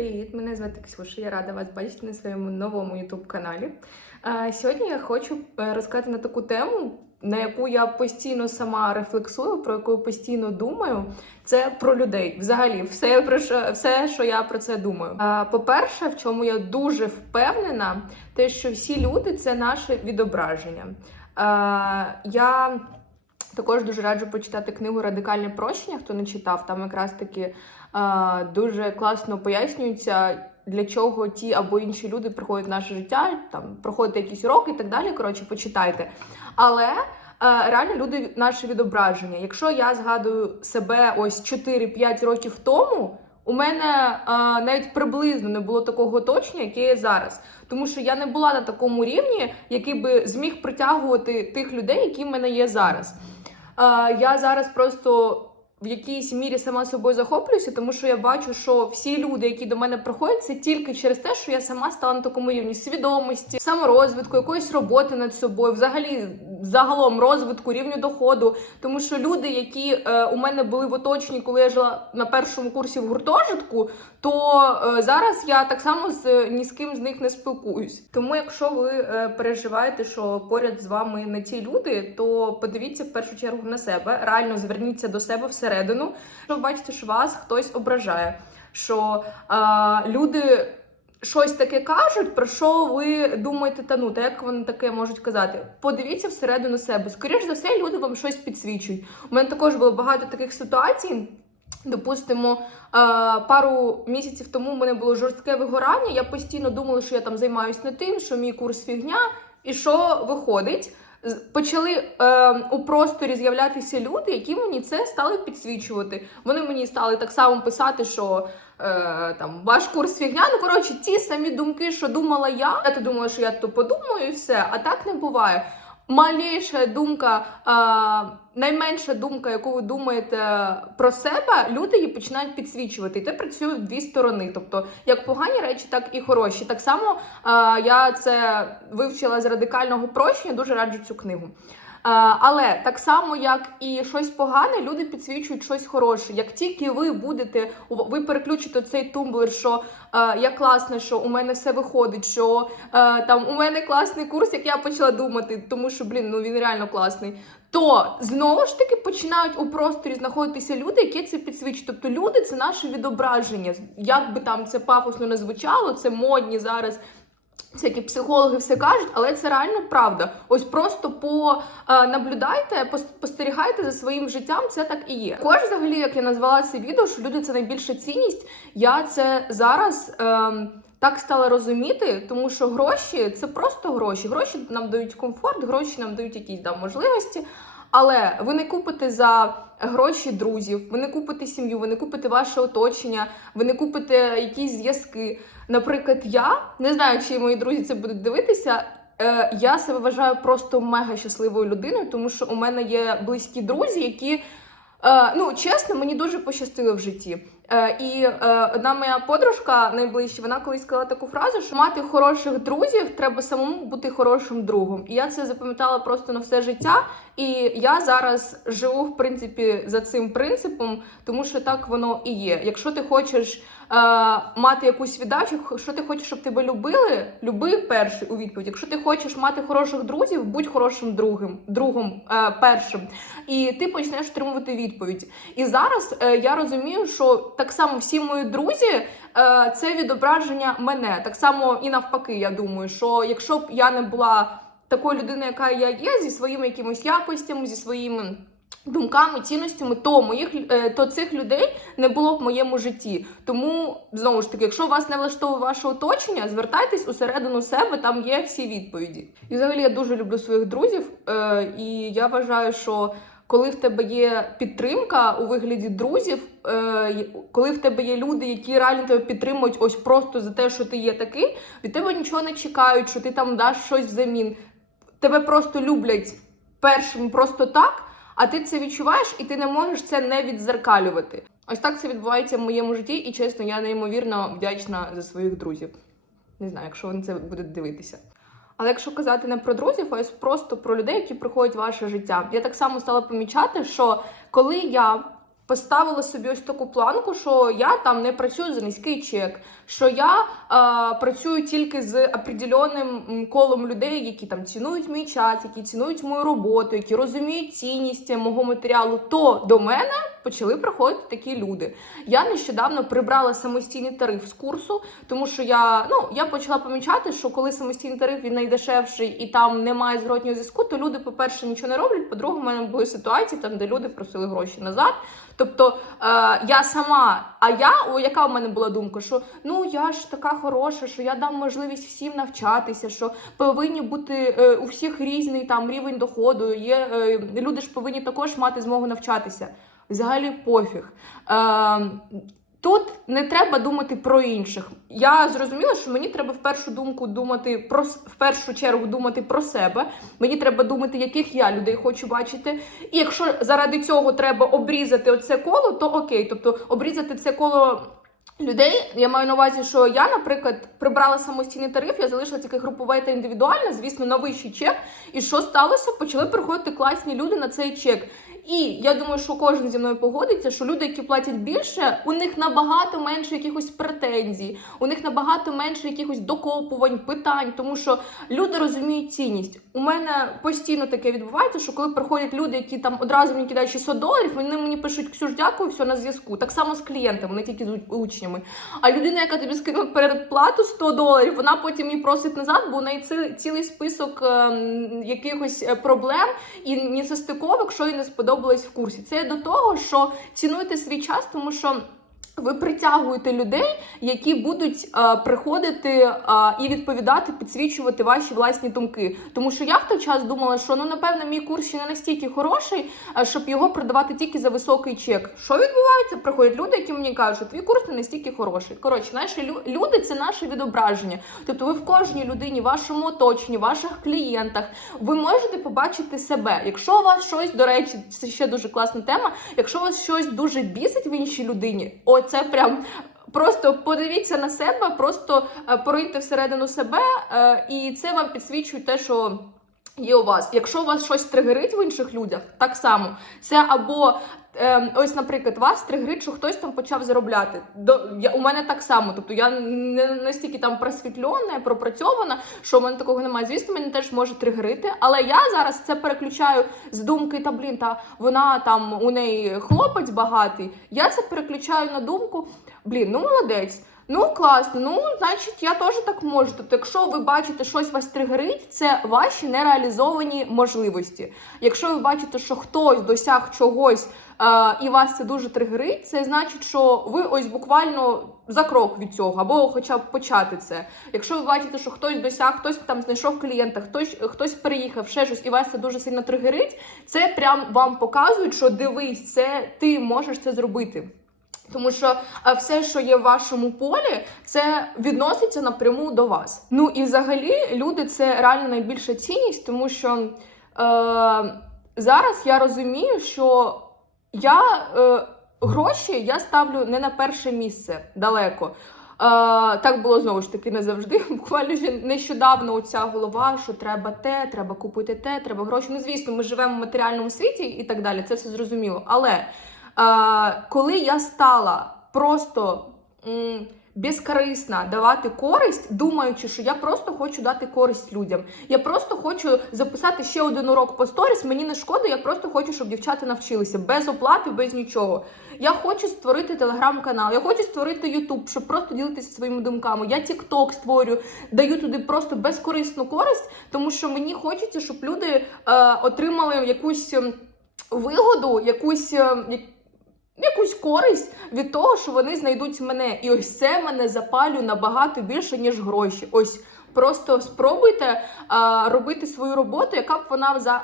Привіт, мене звати Ксюша. Я рада вас бачити на своєму новому youtube каналі. Е, Сьогодні я хочу е, розказати на таку тему, на яку я постійно сама рефлексую, про яку постійно думаю. Це про людей. Взагалі, все про що все, що я про це думаю. По-перше, в чому я дуже впевнена, те, що всі люди це наше відображення. Я також дуже раджу почитати книгу Радикальне прощення, хто не читав, там якраз таки е, дуже класно пояснюється, для чого ті або інші люди приходять в наше життя, там проходять якісь уроки і так далі. Коротше, почитайте. Але е, реально люди наше відображення. Якщо я згадую себе ось 4-5 років тому. У мене е, навіть приблизно не було такого оточення, яке є зараз. Тому що я не була на такому рівні, який би зміг притягувати тих людей, які в мене є зараз. Е, я зараз просто в якійсь мірі сама собою захоплююся, тому що я бачу, що всі люди, які до мене приходять, це тільки через те, що я сама стала на такому рівні свідомості, саморозвитку, якоїсь роботи над собою, взагалі загалом розвитку, рівню доходу. Тому що люди, які е, у мене були в оточенні, коли я жила на першому курсі в гуртожитку, то е, зараз я так само з ні з ким з них не спілкуюсь. Тому, якщо ви е, переживаєте, що поряд з вами не ті люди, то подивіться в першу чергу на себе, реально зверніться до себе всередину, що бачите, що вас хтось ображає, що е, люди. Щось таке кажуть, про що ви думаєте, та ну, та як вони таке можуть казати? Подивіться всередину себе. Скоріше за все, люди вам щось підсвічують. У мене також було багато таких ситуацій. Допустимо, е, пару місяців тому в мене було жорстке вигорання. Я постійно думала, що я там займаюся не тим, що мій курс фігня, і що виходить. Почали е, у просторі з'являтися люди, які мені це стали підсвічувати. Вони мені стали так само писати, що там ваш курс фігня. Ну коротше, ті самі думки, що думала я. Я то думала, що я то подумаю, і все. А так не буває. Малейша думка, е, найменша думка, яку ви думаєте про себе, люди її починають підсвічувати. І це працює дві сторони. Тобто, як погані речі, так і хороші. Так само е, я це вивчила з радикального прощення, дуже раджу цю книгу. Е, Але так само, як і щось погане, люди підсвічують щось хороше. Як тільки ви будете ви переключите цей тумблер, що е, я класна, що у мене все виходить, що е, там у мене класний курс, як я почала думати, тому що блін, ну він реально класний. То знову ж таки починають у просторі знаходитися люди, які це підсвічують. Тобто люди це наше відображення. Як би там це пафосно не звучало, це модні зараз. Всякі психологи все кажуть, але це реально правда. Ось просто понаблюдайте, спостерігайте за своїм життям, це так і є. Також, взагалі, як я назвала це відео, що люди це найбільша цінність. Я це зараз ем, так стала розуміти, тому що гроші це просто гроші. Гроші нам дають комфорт, гроші нам дають якісь там можливості. Але ви не купите за гроші друзів, ви не купите сім'ю, ви не купите ваше оточення, ви не купите якісь зв'язки. Наприклад, я не знаю, чи мої друзі це будуть дивитися. Е, я себе вважаю просто мега щасливою людиною, тому що у мене є близькі друзі, які Е, ну, чесно, мені дуже пощастило в житті. Е, і е, одна моя подружка найближча, вона колись сказала таку фразу, що мати хороших друзів треба самому бути хорошим другом. І я це запам'ятала просто на все життя. І я зараз живу, в принципі, за цим принципом, тому що так воно і є. Якщо ти хочеш мати якусь віддачу, якщо ти хочеш, щоб тебе любили, люби перший у відповідь. Якщо ти хочеш мати хороших друзів, будь хорошим другом, другом е, першим. І ти почнеш отримувати відповідь. І зараз е, я розумію, що так само всі мої друзі е, це відображення мене. Так само і навпаки, я думаю, що якщо б я не була такою людиною, яка я є, зі своїми якимись якостями, зі своїми. Думками, цінностями, то моїх е, то цих людей не було б в моєму житті. Тому знову ж таки, якщо вас не влаштовує ваше оточення, звертайтесь усередину себе, там є всі відповіді. І взагалі я дуже люблю своїх друзів, е, і я вважаю, що коли в тебе є підтримка у вигляді друзів, е, коли в тебе є люди, які реально тебе підтримують, ось просто за те, що ти є такий, від тебе нічого не чекають, що ти там даш щось взамін. Тебе просто люблять першим просто так, а ти це відчуваєш і ти не можеш це не відзеркалювати. Ось так це відбувається в моєму житті, і чесно, я неймовірно вдячна за своїх друзів. Не знаю, якщо вони це будуть дивитися. Але якщо казати не про друзів, а ось просто про людей, які приходять в ваше життя, я так само стала помічати, що коли я поставила собі ось таку планку, що я там не працюю за низький чек, що я е, працюю тільки з определенним колом людей, які там цінують мій час, які цінують мою роботу, які розуміють цінність мого матеріалу, то до мене почали приходити такі люди. Я нещодавно прибрала самостійний тариф з курсу, тому що я ну я почала помічати, що коли самостійний тариф він найдешевший і там немає зворотнього зв'язку, то люди, по-перше, нічого не роблять. По-друге, в мене були ситуації, там де люди просили гроші назад. Тобто е, я сама, а я, о, яка в мене була думка, що ну я ж така хороша, що я дам можливість всім навчатися, що повинні бути е, у всіх різний там рівень доходу. Є е, люди ж повинні також мати змогу навчатися. Взагалі пофіг. Е, Тут не треба думати про інших. Я зрозуміла, що мені треба в першу думку думати про в першу чергу думати про себе. Мені треба думати, яких я людей хочу бачити. І якщо заради цього треба обрізати оце коло, то окей. Тобто обрізати це коло людей. Я маю на увазі, що я, наприклад, прибрала самостійний тариф, я залишила тільки групове та індивідуальне, звісно, на вищий чек. І що сталося? Почали приходити класні люди на цей чек. І я думаю, що кожен зі мною погодиться, що люди, які платять більше, у них набагато менше якихось претензій, у них набагато менше якихось докопувань, питань, тому що люди розуміють цінність. У мене постійно таке відбувається, що коли приходять люди, які там одразу мені кидають 600 доларів, вони мені пишуть Ксюш, дякую, все на зв'язку. Так само з клієнтами, не тільки з учнями. А людина, яка тобі скинула передплату 100 доларів, вона потім її просить назад, бо у неї ці- цілий список ем, якихось е, проблем і несостиковок, що їй не сподобалось в курсі. Це до того, що цінуйте свій час, тому що. Ви притягуєте людей, які будуть е, приходити е, і відповідати, підсвічувати ваші власні думки. Тому що я в той час думала, що ну напевно мій курс ще не настільки хороший, е, щоб його продавати тільки за високий чек. Що відбувається? Приходять люди, які мені кажуть, що твій курс не настільки хороший. Коротше, наші лю- люди це наше відображення. Тобто, ви в кожній людині, вашому оточенні, ваших клієнтах, ви можете побачити себе. Якщо у вас щось, до речі, це ще дуже класна тема. Якщо у вас щось дуже бісить в іншій людині, о, це прям. Просто подивіться на себе, просто е, пориньте всередину себе, е, і це вам підсвічує те, що є у вас. Якщо у вас щось тригерить в інших людях, так само це або е, ось, наприклад, вас тригерить, що хтось там почав заробляти. До я у мене так само. Тобто я не настільки там просвітльона, пропрацьована, що в мене такого немає. Звісно, мене теж може тригерити. Але я зараз це переключаю з думки, та блін, та вона там у неї хлопець багатий. Я це переключаю на думку, блін, ну молодець. Ну, класно, ну, значить, я теж так можу. Тобто, якщо ви бачите, щось вас тригерить, це ваші нереалізовані можливості. Якщо ви бачите, що хтось досяг чогось е, і вас це дуже тригерить, це значить, що ви ось буквально за крок від цього, або хоча б почати це. Якщо ви бачите, що хтось досяг, хтось там знайшов клієнта, хтось хтось переїхав, ще щось, і вас це дуже сильно тригерить, це прям вам показують, що дивись, це ти можеш це зробити. Тому що е, все, що є в вашому полі, це відноситься напряму до вас. Ну і взагалі люди це реально найбільша цінність, тому що е, зараз я розумію, що я е, гроші я ставлю не на перше місце далеко. Е, так було знову ж таки не завжди. Буквально ще нещодавно оця голова, що треба те, треба купити те, треба гроші. Ну, звісно, ми живемо в матеріальному світі і так далі. Це все зрозуміло. Але коли я стала просто безкорисна давати користь, думаючи, що я просто хочу дати користь людям. Я просто хочу записати ще один урок по сторіс. Мені не шкода, я просто хочу, щоб дівчата навчилися без оплати, без нічого. Я хочу створити телеграм-канал, я хочу створити Ютуб, щоб просто ділитися своїми думками. Я Тікток створю, даю туди просто безкорисну користь, тому що мені хочеться, щоб люди е, отримали якусь ем, вигоду, якусь. як- Якусь користь від того, що вони знайдуть мене, і ось це мене запалює набагато більше ніж гроші. Ось просто спробуйте а, робити свою роботу, яка б вона за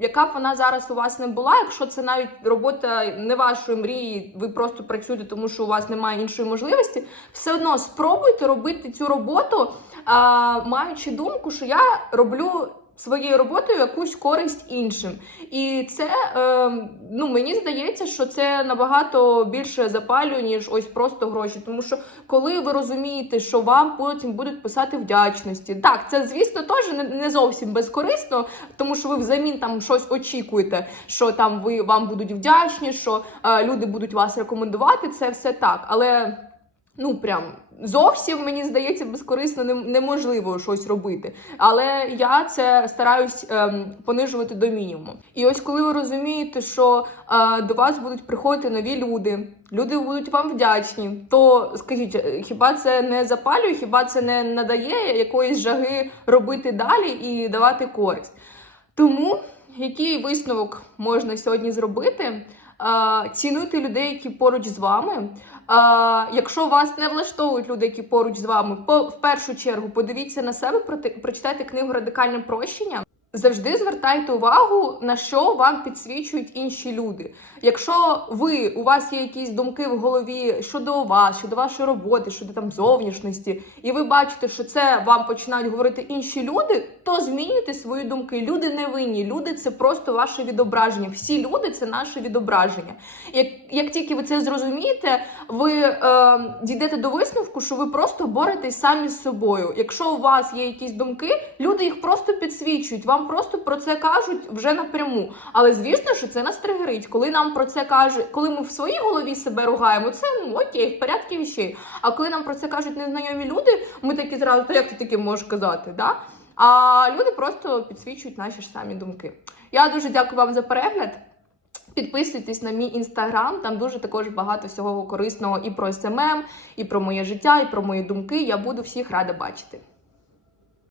яка б вона зараз у вас не була. Якщо це навіть робота не вашої мрії, ви просто працюєте, тому що у вас немає іншої можливості. Все одно спробуйте робити цю роботу, а, маючи думку, що я роблю своєю роботою якусь користь іншим. І це е, ну мені здається, що це набагато більше запалює, ніж ось просто гроші. Тому що коли ви розумієте, що вам потім будуть писати вдячності, так це звісно теж не, не зовсім безкорисно, тому що ви взамін там щось очікуєте, що там ви вам будуть вдячні, що е, люди будуть вас рекомендувати. Це все так, але ну прям. Зовсім мені здається, безкорисно неможливо щось робити. Але я це стараюсь ем, понижувати до мінімуму. І ось коли ви розумієте, що е, до вас будуть приходити нові люди, люди будуть вам вдячні, то скажіть, е, хіба це не запалює, хіба це не надає якоїсь жаги робити далі і давати користь? Тому який висновок можна сьогодні зробити? Е, цінуйте людей, які поруч з вами. А, якщо вас не влаштовують люди, які поруч з вами, по в першу чергу подивіться на себе, проти- прочитайте книгу Радикальне прощення. Завжди звертайте увагу на що вам підсвічують інші люди. Якщо ви у вас є якісь думки в голові щодо вас, щодо вашої роботи, щодо там зовнішності, і ви бачите, що це вам починають говорити інші люди, то змінюйте свої думки. Люди не винні. Люди це просто ваше відображення. Всі люди це наше відображення. Як, як тільки ви це зрозумієте, ви е, дійдете до висновку, що ви просто боретесь самі з собою. Якщо у вас є якісь думки, люди їх просто підсвічують. Вам просто про це кажуть вже напряму. Але звісно, що це нас тригерить. Коли нам про це кажуть, коли ми в своїй голові себе ругаємо, це ну окей, в порядку вещей. А коли нам про це кажуть незнайомі люди, ми такі зразу, то як ти таке можеш казати? Да? А люди просто підсвічують наші ж самі думки. Я дуже дякую вам за перегляд. Підписуйтесь на мій інстаграм, там дуже також багато всього корисного і про СММ, і про моє життя, і про мої думки. Я буду всіх рада бачити.